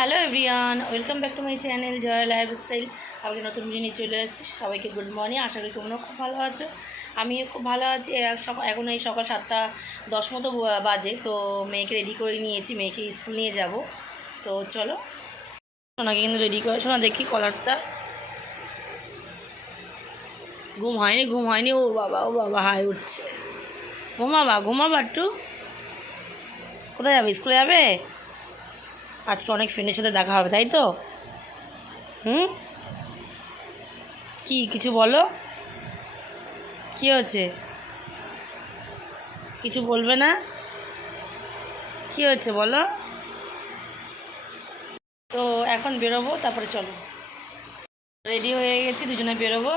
Hello everyone, welcome back to my channel Joy lifestyle. আমাকে নতুন video নিয়ে চলে এসেছি। সবাইকে গুড মর্নিং। আশা করি তোমরাও খুব ভালো আছো, আমিও খুব ভালো আছি। এখন এই সকাল 7:10 মতো বাজে। তো মেয়েকে রেডি করে নিয়েছি, মেয়েকে স্কুল নিয়ে যাব। তো চলো, ওনাকে কিন্তু রেডি করে শোনা দেখি কলারটা। ঘুম হয়নি। ও বাবা হাই উঠছে। ঘুমাবা একটু। কোথায় যাবে? স্কুলে যাবে? আজকে অনেক ফ্রেন্ডের সাথে দেখা হবে, তাই তো? কি কিছু বলো, কি হচ্ছে? কিছু বলবে না? কি হচ্ছে বলো? তো এখন বেরোবো, তারপরে চলো। রেডি হয়ে গেছি, দুজনে বেরোবো।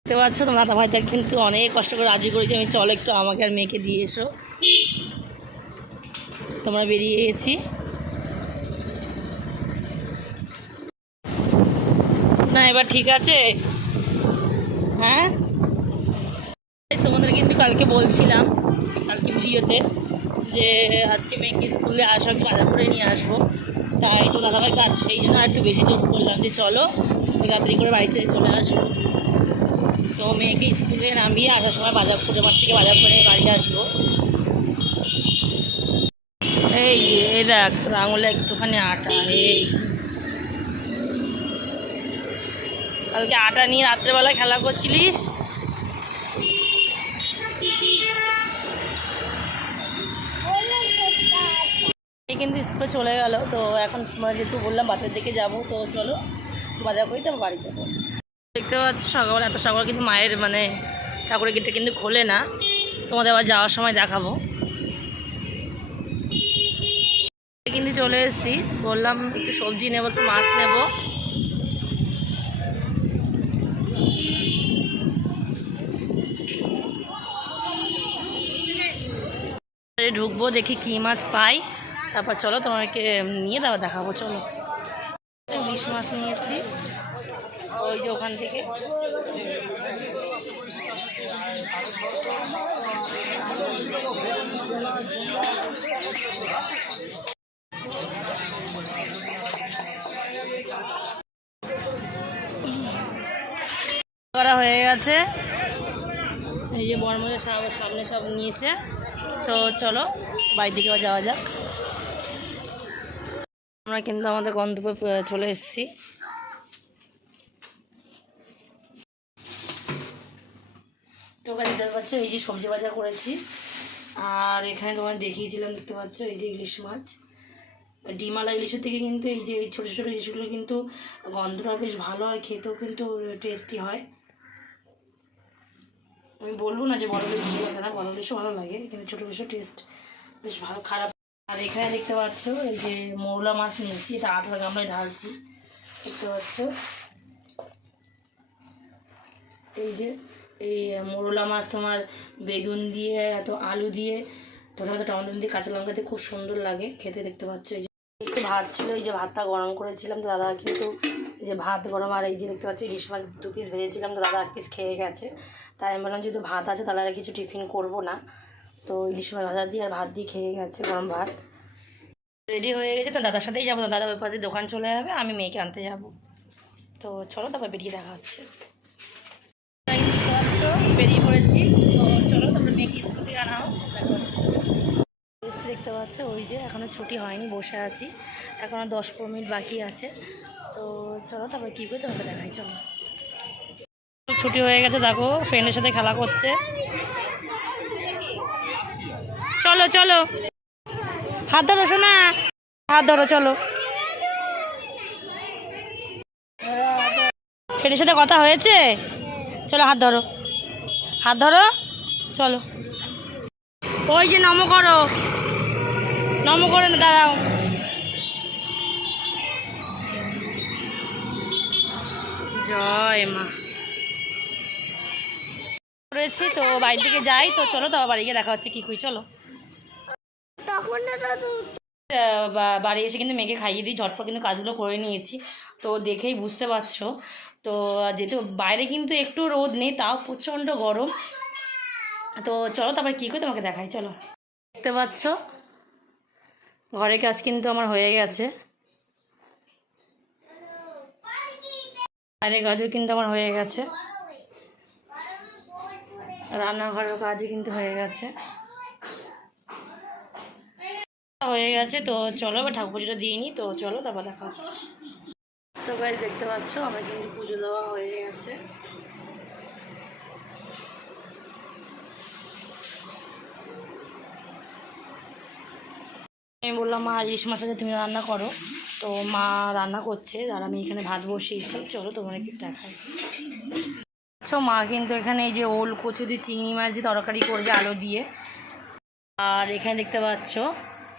দেখতে পাচ্ছ তোমার দাদা ভাইটা কিন্তু অনেক কষ্ট করে রাজি করেছি আমি, চলো একটু আমাকে আর মেয়েকে দিয়ে এসো। তোমরা বেরিয়ে গেছি না? এবার ঠিক আছে? হ্যাঁ, তোমাদের কিন্তু কালকে বলছিলাম, কালকে ভিডিওতে, যে আজকে মেয়েকে স্কুলে আসো, বাজার করে নিয়ে আসবো। তাই তো দাদাভাই কাজ, সেই জন্য আর একটু বেশি জোর করলাম যে চলো তাড়াতাড়ি করে বাড়িতে চলে আসবো। তো মেয়েকে স্কুলে নামিয়ে আসার সময় বাজার করে, মাঠ থেকে বাজার করে বাড়ি আসবো। এই দেখ আঙুলে একটুখানি আটা। এই কালকে আটা নিয়ে রাত্রেবেলা খেলা করছিলিস। কিন্তু স্কুলে চলে গেল। তো এখন যেহেতু বললাম বাজার দিকে যাবো, তো চলো বাজার করি, তারপর বাড়ি যাবো। দেখতে পাচ্ছ সকাল, এত সকাল কিন্তু মায়ের ঠাকুরের গেটটা কিন্তু খোলে না। তোমাদের আবার যাওয়ার সময় দেখাবো। কিন্তু চলে এসেছি, বললাম একটু সবজি নেবো, একটু মাছ নেবো। ঢুকবো, দেখি কি মাছ পাই, তারপর চলো তোমাকে নিয়ে দেখাবো। চলো, ইলিশ মাছ নিয়েছি ওই যে ওখান থেকে। করা হয়ে গেছে, এই যে বর্মনের সামনে সব নিয়েছে। তো চলো বাড়ির দিকে যাওয়া যাক। আমরা কিন্তু আমাদের গন্তব্যে চলে এসেছি। তো দেখতে পাচ্ছ এই যে সবজি বাজার করেছি, আর এখানে তোমার দেখিয়েছিলাম, দেখতে পাচ্ছ এই যে ইলিশ মাছ। ডিমালা ইলিশের থেকে কিন্তু এই যে ছোটো ছোটো ইলিশগুলো কিন্তু গন্ধটা বেশ ভালো হয়, খেতেও কিন্তু টেস্টি হয়। আমি বলবো না যে বড় ইলিশ ভালো লাগে না, বড় ইলিশও ভালো লাগে, কিন্তু ছোটো ইলিশও টেস্ট বেশ ভালো, খারাপ। আর এখানে দেখতে পাচ্ছ এই যে মৌলা মাছ নিয়েছি, এটা 18 গামলায় ঢালছি। দেখতে পাচ্ছ এই যে এই মোরলা মাছ তোমার বেগুন দিয়ে, এত আলু দিয়ে, ধরে টমেটো দিয়ে, কাঁচা লঙ্কা দিয়ে খুব সুন্দর লাগে খেতে। দেখতে পাচ্ছ এই যে একটু ভাত ছিল, এই যে ভাতটা গরম করেছিলাম, তো দাদা কিন্তু এই যে ভাত গরম, আর এই যে দেখতে পাচ্ছ ইলিশ মাছ 2 পিস ভেজেছিলাম, তো দাদা 1 পিস খেয়ে গেছে। তাই আমি বললাম যেহেতু ভাত আছে তাহলে আর কিছু টিফিন করবো না, তো ইলিশ মাছ ভাজা দিয়ে আর ভাত দিয়ে খেয়ে গেছে, গরম ভাত। রেডি হয়ে গেছে, তো দাদার সাথেই যাবো। দাদা ওই পাশে দোকান চলে যাবে, আমি মেয়েকে আনতে যাবো। তো চলো তারপর বেরিয়ে দেখা হচ্ছে। বেরিয়ে পড়েছি, তো চলো তারপরে মেয়েকে স্কুল থেকে আনা হোক, দেখা হচ্ছে। দেখতে পাচ্ছ ওই যে এখনও ছুটি হয়নি, বসে আছি, এখনও 10-15 মিনিট বাকি আছে। তো চলো তারপরে কী করে তোমাকে দেখাই। চলো, ছুটি হয়ে গেছে, দেখো ফ্রেন্ডের সাথে খেলা করছে। চলো চলো, হাত ধরো শোনা, হাত ধরো, চলো। ফ্রেন্ডের সাথে কথা হয়েছে, চলো হাত ধরো, হাত ধরো, চলো। ওই যে নমো করো না, দাঁড়াও। জয় মা। করেছি তো বাড়ির দিকে যাই, তো চলো তো বাড়ি গিয়ে দেখা হচ্ছে কি করি। চলো, বাড়ি এসে কিন্তু মেয়েকে খাইয়ে দিই, ঝটপট কিন্তু কাজগুলো করে নিয়েছি। তো দেখেই বুঝতে পারছো, তো যেহেতু বাইরে কিন্তু একটু রোদ নেই, তাও প্রচণ্ড গরম। তো চলো তারপরে কী করে তোমাকে দেখাই। চলো, দেখতে পাচ্ছ ঘরের কাজ কিন্তু আমার হয়ে গেছে। বাইরের কাজও কিন্তু আমার হয়ে গেছে, রান্নাঘরের কাজই কিন্তু হয়ে গেছে। তো চলো এবার ঠাকুর পুজোটা দিয়ে নিই। তো চলো তারপর দেখা হচ্ছে। তো গাইস দেখতে পাচ্ছ আমার কিন্তু পুজো দেওয়া হয়ে গেছে। আমি বললাম মা ইলিশ মাছ আছে তুমি রান্না করো, তো মা রান্না করছে আর আমি এখানে ভাত বসিয়েছি। চলো তোমার একটু দেখাই। মা কিন্তু এখানে এই যে ওল কচু দিয়ে চিংড়ি মাছ দিয়ে তরকারি করবে আলু দিয়ে। আর এখানে দেখতে পাচ্ছ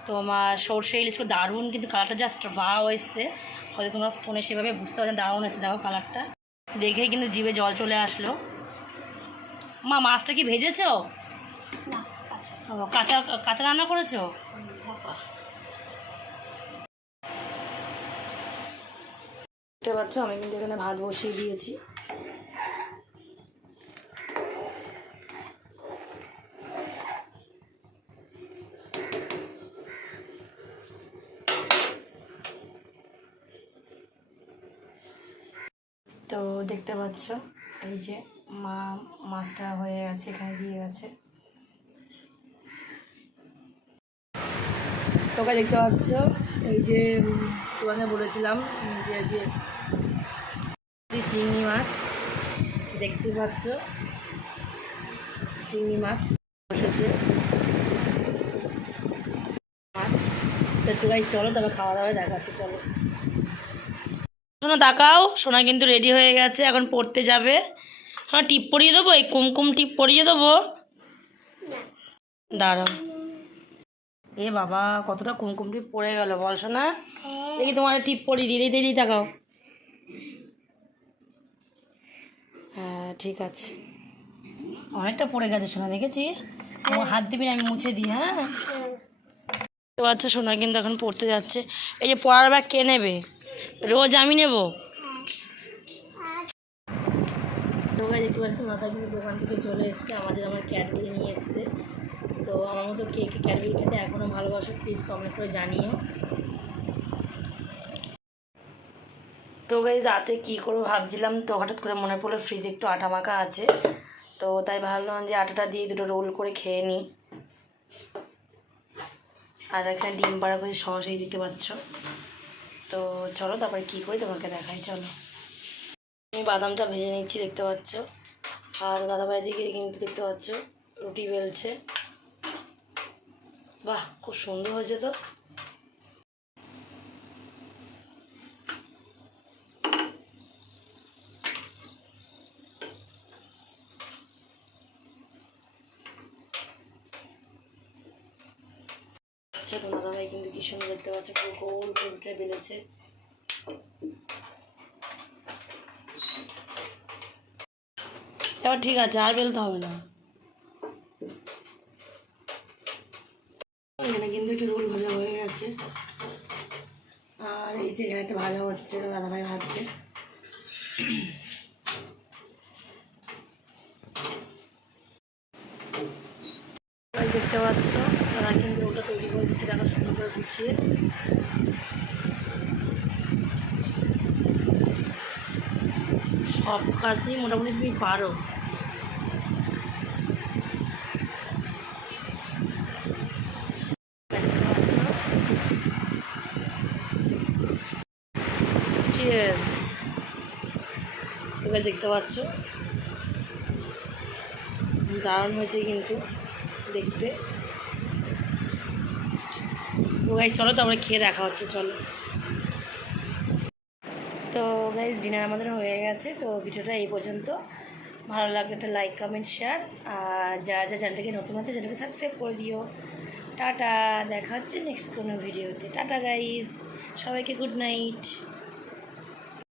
তোমার সর্ষে ইলিশ, দারুণ কিন্তু কালারটা জাস্ট ভাও এসছে, হয়তো তোমার ফোনে সেভাবে বুঝতে পারছেন, দারুণ এসছে দেখো কালারটা দেখেই কিন্তু জিভে জল চলে আসলো। মা মাছটা কি ভেজেছো? কাঁচা কাঁচা রান্না করেছো? দেখতে পাচ্ছ আমি কিন্তু এখানে ভাত বসিয়ে দিয়েছি। তো দেখতে পাচ্ছ এই যে মা মাছটা হয়ে গেছে, এখানে দিয়ে গেছে। তোকে দেখতে পাচ্ছ এই যে তোমাকে বলেছিলাম যে যে চিংড়ি মাছ, দেখতে পাচ্ছ চিংড়ি মাছ বসেছে মাছ। তো একটু গাই চলো তারপর খাওয়া দাওয়া দেখাচ্ছে। চলো শোনা তাকাও, সোনা কিন্তু রেডি হয়ে গেছে, এখন পড়তে যাবে। হ্যাঁ টিপ পরিয়ে দেবো, এই কুমকুম টিপ পরিয়ে দেবো, দাঁড়াও। এ বাবা কতটা কুমকুম টিপ পড়ে গেল বল সোনা, দেখি তোমার টিপ পরিয়ে দিই, দেরি তাকাও। হ্যাঁ ঠিক আছে, অনেকটা পড়ে গেছে সোনা, দেখেছিস? আমার হাত দিবি না, আমি মুছে দিই। হ্যাঁ তো আচ্ছা সোনা কিন্তু এখন পড়তে যাচ্ছে। এই যে পড়ার ব্যাগ কে নেবে? রোজ আমি নেব। তো ভাই দেখতে পাচ্ছি দাদা কিন্তু দোকান থেকে চলে এসছে, আমার ক্যাডবেরি নিয়ে এসছে। তো আমার মতো কে কে ক্যাডবেরি খেতে এখনও ভালোবাসো প্লিজ কমেন্ট করে জানিও। তো ভাই রাতে কী করবো ভাবছিলাম, তো হঠাৎ করে মনে পড়লো ফ্রিজে একটু আটা মাখা আছে, তো তাই ভাবলাম যে আটাটা দিয়ে দুটো রোল করে খেয়ে নিই। আর এখানে ডিম পাড়া করে সহজেই দিতে পারছ। তো চলো তারপরে কী করি তোমাকে দেখাই। চলো আমি বাদামটা ভেজে নিচ্ছি দেখতে পাচ্ছ, আর দাদাভাইয়ের দিকে কিন্তু দেখতে পাচ্ছ রুটি বেলছে। বাহ খুব সুন্দর হয়েছে তো। আচ্ছা তো দাদাভাই কিন্তু কি সুন্দর দেখতে পাচ্ছ, পুরো গোল রুটিটা বেলেছে। এবার ঠিক আছে, আর বেলতে হবে না। এখানে কিন্তু একটু রোল ভাজা হয়ে গেছে, আর এই যে এখানে একটা ভালো হচ্ছে, দাদাভাই ভাজছে। দেখতে পাচ্ছ তারা কিন্তু ওটা তৈরি করে দিচ্ছে, দেখো সুন্দর করে গুছিয়ে। সব কাজই মোটামুটি তুমি পারো। এবার দেখতে পাচ্ছ দারুণ হয়েছে কিন্তু দেখতে। গাইজ চলো তারপরে খেয়ে দেখা হচ্ছে। চলো তো গাইজ ডিনার আমাদের হয়ে গেছে। তো ভিডিওটা এই পর্যন্ত, ভালো লাগলে একটা লাইক কমেন্ট শেয়ার, আর যারা যা চ্যানেলটাকে নতুন আছে চ্যানেলটাকে সাবস্ক্রাইব করে দিও। টাটা, দেখা হচ্ছে নেক্সট কোনো ভিডিওতে। টাটা গাইজ, সবাইকে গুড নাইট।